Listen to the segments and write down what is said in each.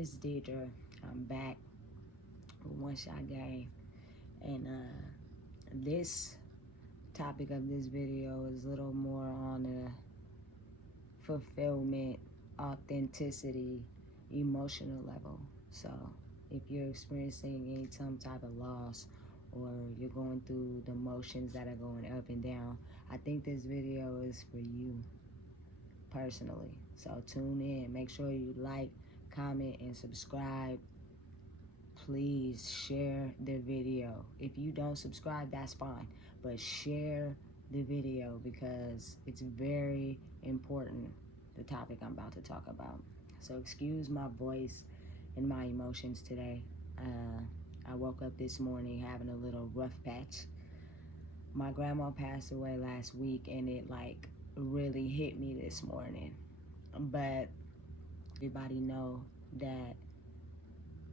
It's Deidre. I'm back with One Shot Game, and this topic of this video is a little more on the fulfillment, authenticity, emotional level. So if you're experiencing some type of loss, or you're going through the emotions that are going up and down, I think this video is for you personally. So tune in, make sure you like, comment, and subscribe. Please share the video. If you don't subscribe, that's fine, but share the video because it's very important, the topic I'm about to talk about. So excuse my voice and my emotions today. I woke up this morning having a little rough patch. My grandma passed away last week, and it really hit me this morning. But everybody know that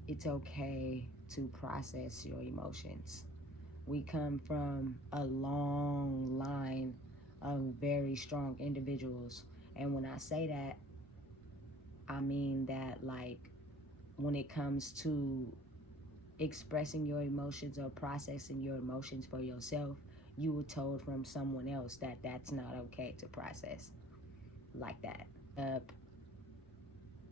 it's okay to process your emotions. We come from a long line of very strong individuals. And when I say that, I mean that when it comes to expressing your emotions or processing your emotions for yourself, you were told from someone else that that's not okay to process like that.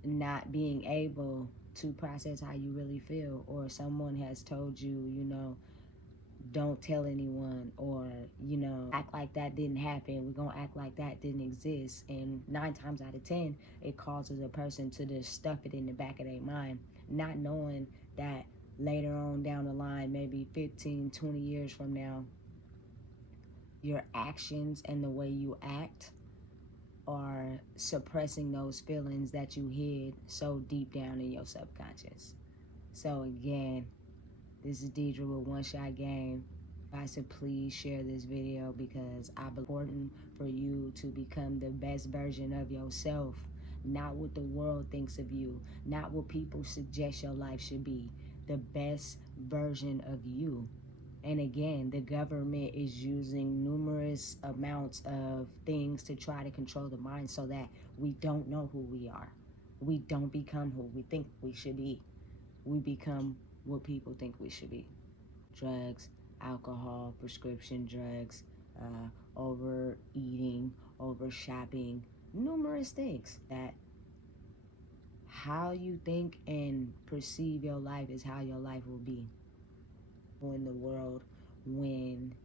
Not being able to process how you really feel, or someone has told you, don't tell anyone, or, act like that didn't happen. We're going to act like that didn't exist. And 9 times out of 10, it causes a person to just stuff it in the back of their mind, not knowing that later on down the line, maybe 15, 20 years from now, your actions and the way you act are suppressing those feelings that you hid so deep down in your subconscious. So again, this is Deidre with One Shot Game. I said please share this video because I believe it's important for you to become the best version of yourself, not what the world thinks of you, not what people suggest your life should be, the best version of you. And again, the government is using numerous amounts of things to try to control the mind so that we don't know who we are. We don't become who we think we should be. We become what people think we should be. Drugs, alcohol, prescription drugs, overeating, over shopping, numerous things. That how you think and perceive your life is how your life will be. In the world, when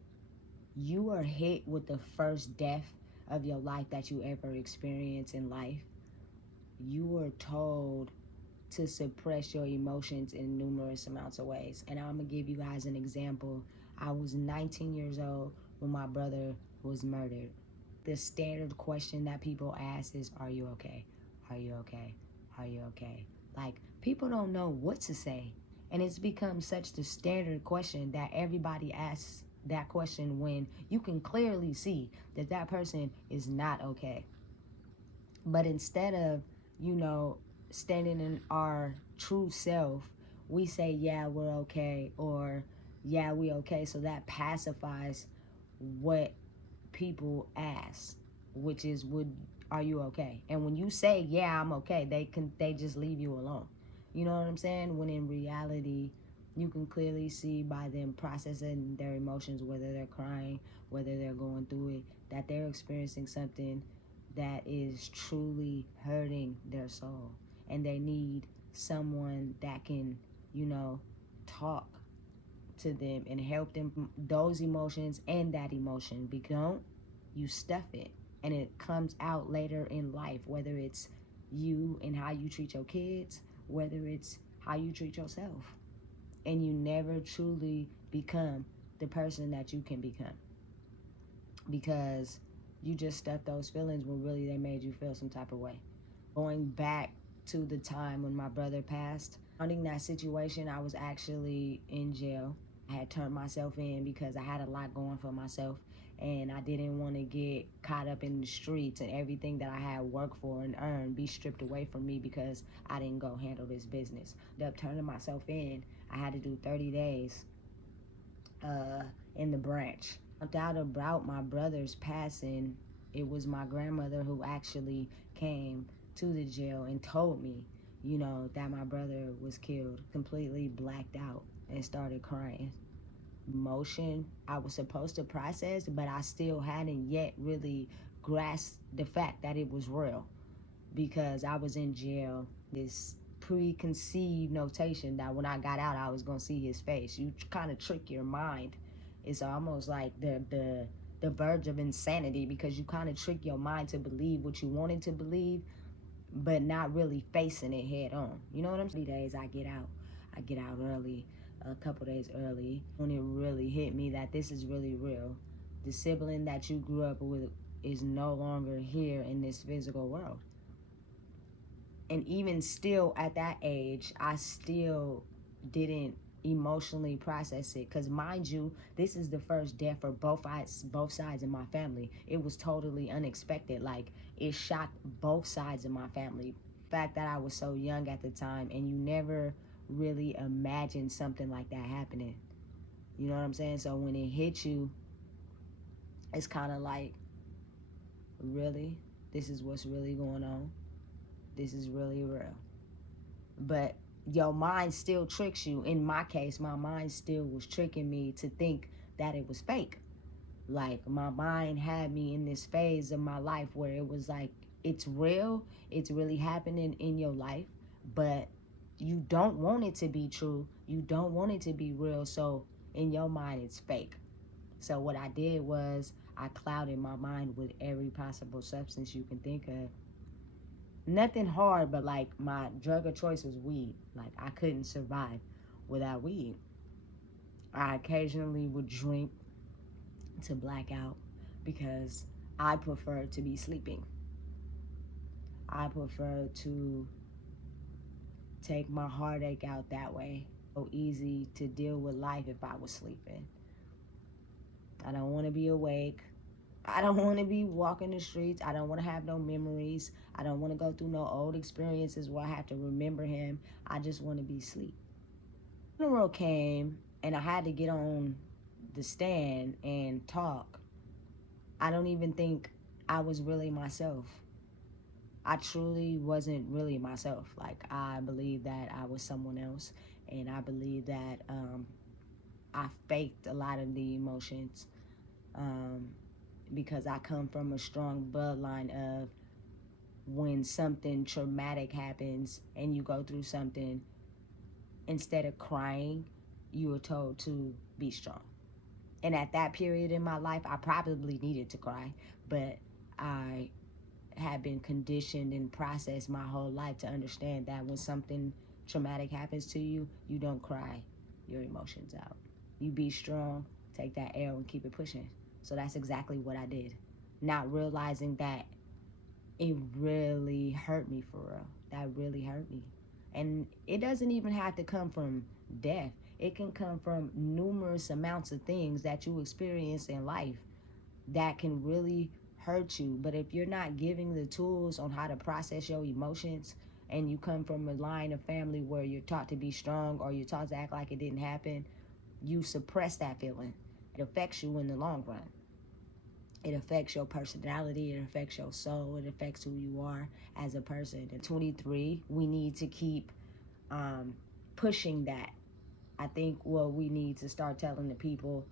you are hit with the first death of your life that you ever experience in life, you are told to suppress your emotions in numerous amounts of ways. And I'm gonna give you guys an example. I was 19 years old when my brother was murdered. The standard question that people ask is, are you okay? Are you okay? Are you okay? People don't know what to say. And it's become such the standard question that everybody asks that question when you can clearly see that that person is not okay. But instead of, standing in our true self, we say, yeah, we're okay, or yeah, we okay. So that pacifies what people ask, which is, are you okay? And when you say, yeah, I'm okay, they just leave you alone. You know what I'm saying? When in reality, you can clearly see by them processing their emotions, whether they're crying, whether they're going through it, that they're experiencing something that is truly hurting their soul. And they need someone that can, talk to them and help them those emotions and that emotion. Because you stuff it and it comes out later in life, whether it's you and how you treat your kids, whether it's how you treat yourself. And you never truly become the person that you can become, because you just stuffed those feelings when really they made you feel some type of way. Going back to the time when my brother passed, surrounding that situation, I was actually in jail. I had turned myself in because I had a lot going for myself, and I didn't want to get caught up in the streets and everything that I had worked for and earned be stripped away from me because I didn't go handle this business. Up turning myself in, I had to do 30 days in the branch. I found out about my brother's passing. It was my grandmother who actually came to the jail and told me, you know, that my brother was killed, completely blacked out and started crying. Emotion I was supposed to process, but I still hadn't yet really grasped the fact that it was real, because I was in jail. This preconceived notation that when I got out, I was gonna see his face. You kind of trick your mind. It's almost like the verge of insanity, because you kind of trick your mind to believe what you wanted to believe, but not really facing it head on. You know what I'm saying? 3 days I get out. I get out early, a couple days early, when it really hit me that this is really real. The sibling that you grew up with is no longer here in this physical world. And even still at that age, I still didn't emotionally process it, because mind you, this is the first death for both sides of my family. It was totally unexpected. Like, it shocked both sides of my family. The fact that I was so young at the time, and you never really imagined something like that happening. You know what I'm saying? So when it hit you, it's kind of like, really, this is what's really going on. This is really real. But your mind still tricks you. In my case, my mind still was tricking me to think that it was fake. Like, my mind had me in this phase of my life where it was like, it's real, it's really happening in your life, but you don't want it to be true, you don't want it to be real, so in your mind it's fake. So what I did was I clouded my mind with every possible substance you can think of. Nothing hard, but like, my drug of choice was weed. Like, I couldn't survive without weed. I occasionally would drink to black out, because I prefer to be sleeping. I prefer to take my heartache out that way. So easy to deal with life if I was sleeping. I don't want to be awake. I don't want to be walking the streets. I don't want to have no memories. I don't want to go through no old experiences where I have to remember him. I just want to be asleep. The funeral came, and I had to get on the stand and talk. I don't even think I was really myself. I truly wasn't really myself. Like, I believe that I was someone else, and I believe that I faked a lot of the emotions, because I come from a strong bloodline of, when something traumatic happens and you go through something, instead of crying, you were told to be strong. And at that period in my life, I probably needed to cry, but I had been conditioned and processed my whole life to understand that when something traumatic happens to you, you don't cry your emotions out. You be strong, take that L and keep it pushing. So that's exactly what I did. Not realizing that it really hurt me for real. That really hurt me. And it doesn't even have to come from death. It can come from numerous amounts of things that you experience in life that can really hurt you. But if you're not giving the tools on how to process your emotions, and you come from a line of family where you're taught to be strong, or you're taught to act like it didn't happen, you suppress that feeling. It affects you in the long run. It affects your personality, it affects your soul, it affects who you are as a person. At 23, we need to keep pushing that. I think what we need to start telling the people,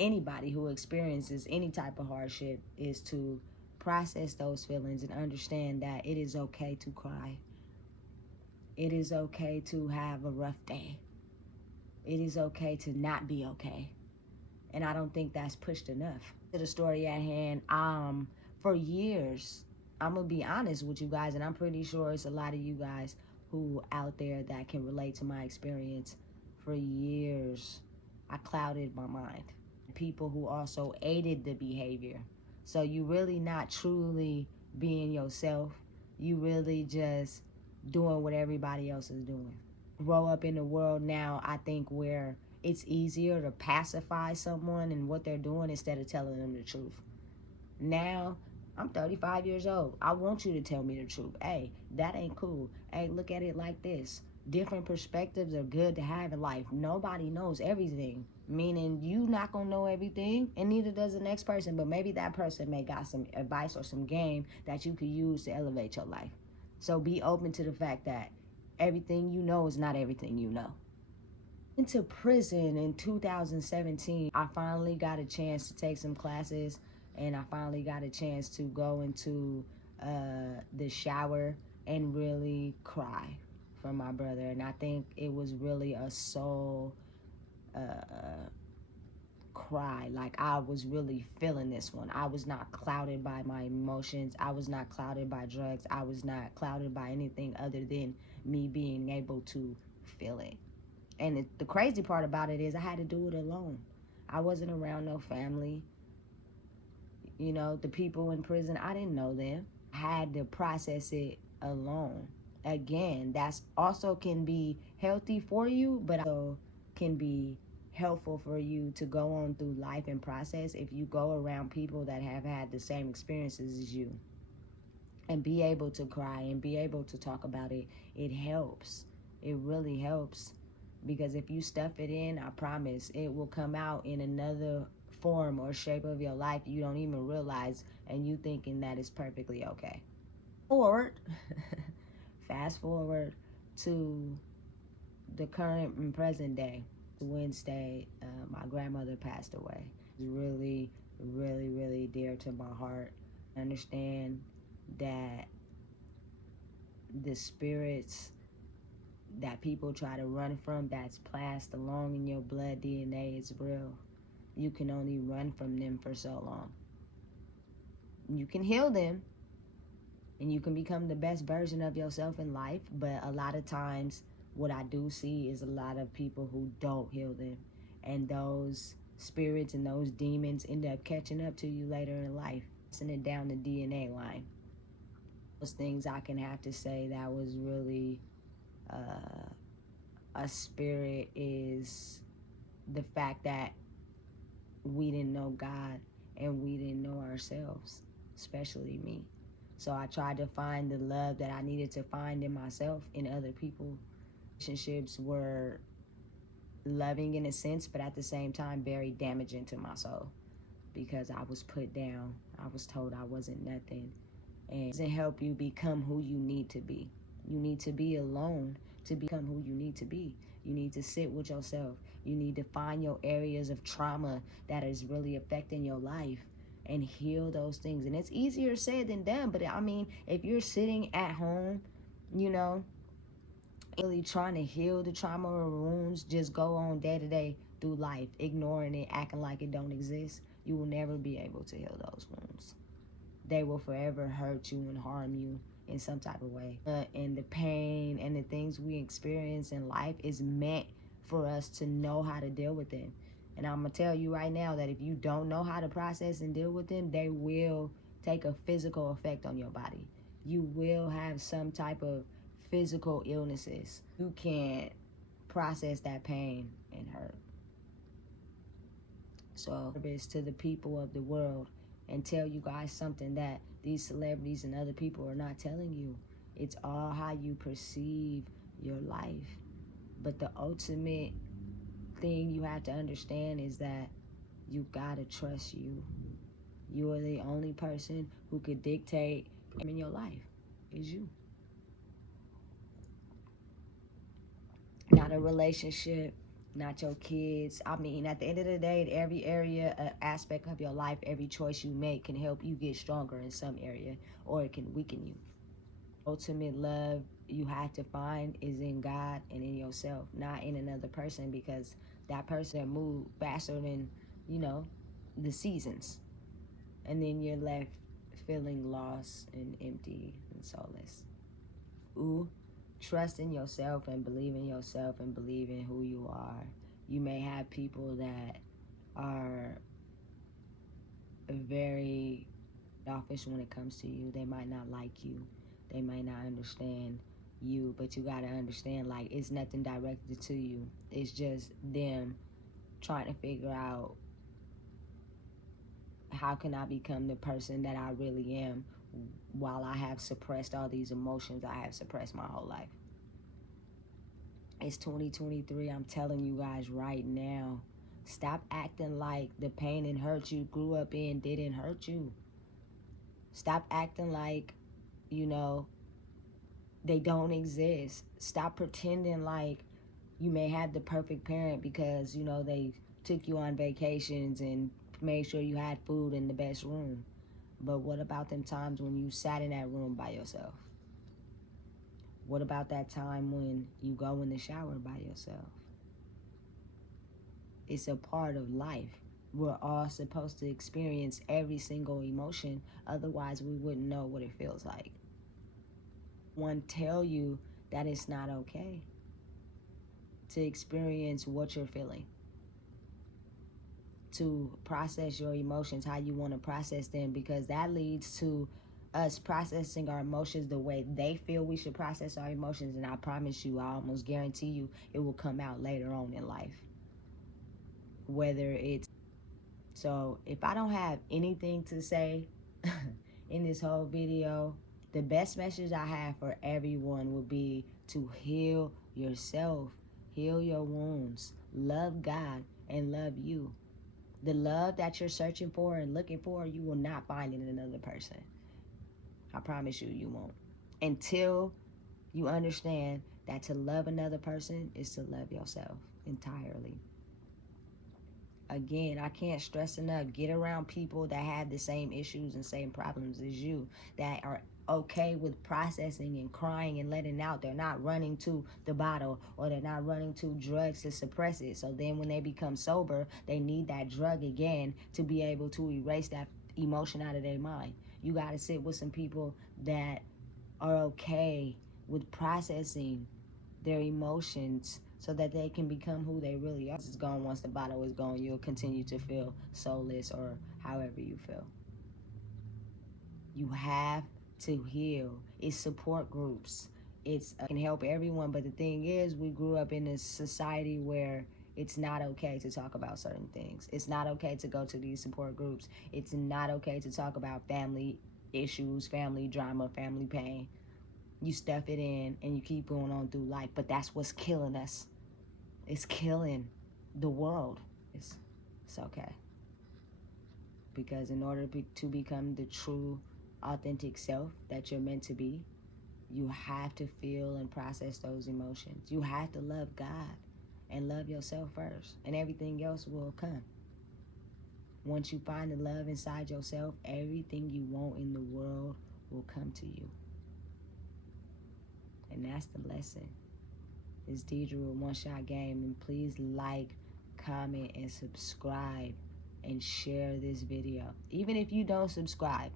anybody who experiences any type of hardship, is to process those feelings and understand that it is okay to cry. It is okay to have a rough day. It is okay to not be okay. And I don't think that's pushed enough. To the story at hand, for years, I'm gonna be honest with you guys, and I'm pretty sure it's a lot of you guys who out there that can relate to my experience. For years, I clouded my mind. People who also aided the behavior. So you really not truly being yourself. You really just doing what everybody else is doing. Grow up in a world now, I think, where it's easier to pacify someone and what they're doing instead of telling them the truth. Now, I'm 35 years old. I want you to tell me the truth. Hey, that ain't cool. Hey, look at it like this. Different perspectives are good to have in life. Nobody knows everything, meaning you not gonna know everything, and neither does the next person, but maybe that person may got some advice or some game that you could use to elevate your life. So be open to the fact that everything you know is not everything you know. Into prison in 2017, I finally got a chance to take some classes, and I finally got a chance to go into the shower and really cry for my brother. And I think it was really a soul cry. Like, I was really feeling this one. I was not clouded by my emotions. I was not clouded by drugs. I was not clouded by anything other than me being able to feel it. And the crazy part about it is I had to do it alone. I wasn't around no family. You know, the people in prison, I didn't know them. I had to process it alone. Again, that's also can be healthy for you, but also can be helpful for you to go on through life and process if you go around people that have had the same experiences as you and be able to cry and be able to talk about it. It helps. It really helps, because if you stuff it in, I promise it will come out in another form or shape of your life you don't even realize, and you thinking that it's perfectly okay. Forward, fast forward to the current and present day. Wednesday, my grandmother passed away. It's really, really, really dear to my heart. I understand that the spirits that people try to run from, that's passed along in your blood DNA, is real. You can only run from them for so long. You can heal them and you can become the best version of yourself in life, but a lot of times what I do see is a lot of people who don't heal them, and those spirits and those demons end up catching up to you later in life, passing it down the DNA line. Those things I can have to say that was really a spirit is the fact that we didn't know God and we didn't know ourselves, especially me. So I tried to find the love that I needed to find in myself, in other people. Relationships were loving in a sense, but at the same time very damaging to my soul, because I was put down. I was told I wasn't nothing. And it doesn't help you become who you need to be. You need to be alone to become who you need to be. You need to sit with yourself. You need to find your areas of trauma that is really affecting your life and heal those things. And it's easier said than done, but I mean, if you're sitting at home, you know, really trying to heal the trauma or wounds, just go on day to day through life, ignoring it, acting like it don't exist, you will never be able to heal those wounds. They will forever hurt you and harm you in some type of way. And the pain and the things we experience in life is meant for us to know how to deal with them. And I'm going to tell you right now that if you don't know how to process and deal with them, they will take a physical effect on your body. You will have some type of physical illnesses. You can't process that pain and hurt. So, service to the people of the world and tell you guys something that these celebrities and other people are not telling you. It's all how you perceive your life. But the ultimate thing you have to understand is that you gotta trust you. You are the only person who could dictate in your life, is you. Not a relationship, not your kids. I mean, at the end of the day, every area, aspect of your life, every choice you make can help you get stronger in some area, or it can weaken you. Ultimate love you have to find is in God and in yourself, not in another person, because that person move faster than, you know, the seasons. And then you're left feeling lost and empty and soulless. Ooh, trust in yourself and believe in yourself and believe in who you are. You may have people that are very offish when it comes to you. They might not like you. They might not understand you, but you gotta understand, like, it's nothing directed to you. It's just them trying to figure out, how can I become the person that I really am while I have suppressed all these emotions I have suppressed my whole life. It's 2023. I'm telling you guys right now, stop acting like the pain and hurt you grew up in didn't hurt you. Stop acting like, you know, they don't exist. Stop pretending like you may have the perfect parent because, you know, they took you on vacations and made sure you had food in the best room. But what about them times when you sat in that room by yourself? What about that time when you go in the shower by yourself? It's a part of life. We're all supposed to experience every single emotion, otherwise we wouldn't know what it feels like. One tell you that it's not okay to experience what you're feeling, to process your emotions how you want to process them, because that leads to us processing our emotions the way they feel we should process our emotions. And I promise you, I almost guarantee you, it will come out later on in life. Whether it's so, if I don't have anything to say in this whole video, the best message I have for everyone would be to heal yourself, heal your wounds, love God, and love you. The love that you're searching for and looking for, you will not find in another person. I promise you, you won't. Until you understand that to love another person is to love yourself entirely. Again, I can't stress enough, get around people that have the same issues and same problems as you, that are okay with processing and crying and letting out. They're not running to the bottle, or they're not running to drugs to suppress it. So then when they become sober, they need that drug again to be able to erase that emotion out of their mind. You got to sit with some people that are okay with processing their emotions so that they can become who they really are. It's gone. Once the bottle is gone, you'll continue to feel soulless or however you feel. You have to heal. It's support groups. It's can help everyone, but the thing is, we grew up in a society where it's not okay to talk about certain things. It's not okay to go to these support groups. It's not okay to talk about family issues, family drama, family pain. You stuff it in and you keep going on through life, but that's what's killing us. It's killing the world. It's okay. Because in order to become the true, authentic self that you're meant to be, you have to feel and process those emotions. You have to love God and love yourself first, and everything else will come. Once you find the love inside yourself, everything you want in the world will come to you. And that's the lesson. It's Deidre with One Shot Game, and please like, comment, and subscribe, and share this video. Even if you don't subscribe,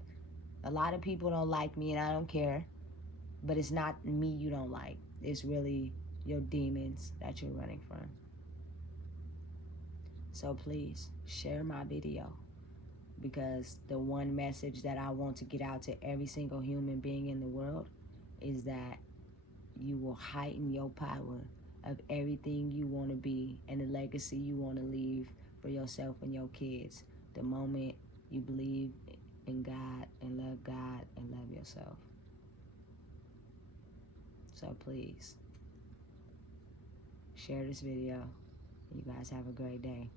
a lot of people don't like me, and I don't care, but it's not me you don't like. It's really your demons that you're running from. So please share my video, because the one message that I want to get out to every single human being in the world is that you will heighten your power of everything you want to be and the legacy you want to leave for yourself and your kids the moment you believe in God and love yourself. So please share this video. You guys have a great day.